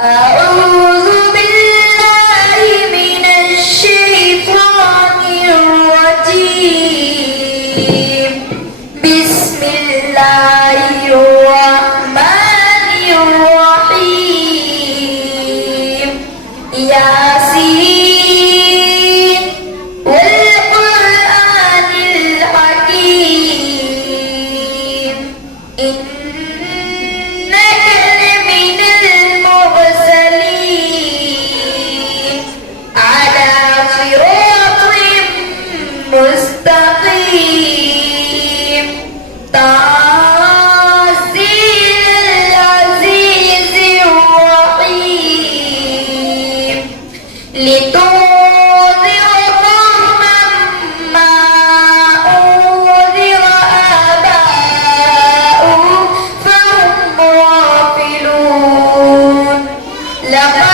أعوذ بالله من الشيطان الرجيم. بسم الله الرحمن الرحيم. ياسين والقرآن الحكيم. إنك لمن المرسلين على صراط مستقيم. تنزيل العزيز الرحيم. لتنذر قوما ما أنذر آباؤهم فهم غافلون. لقد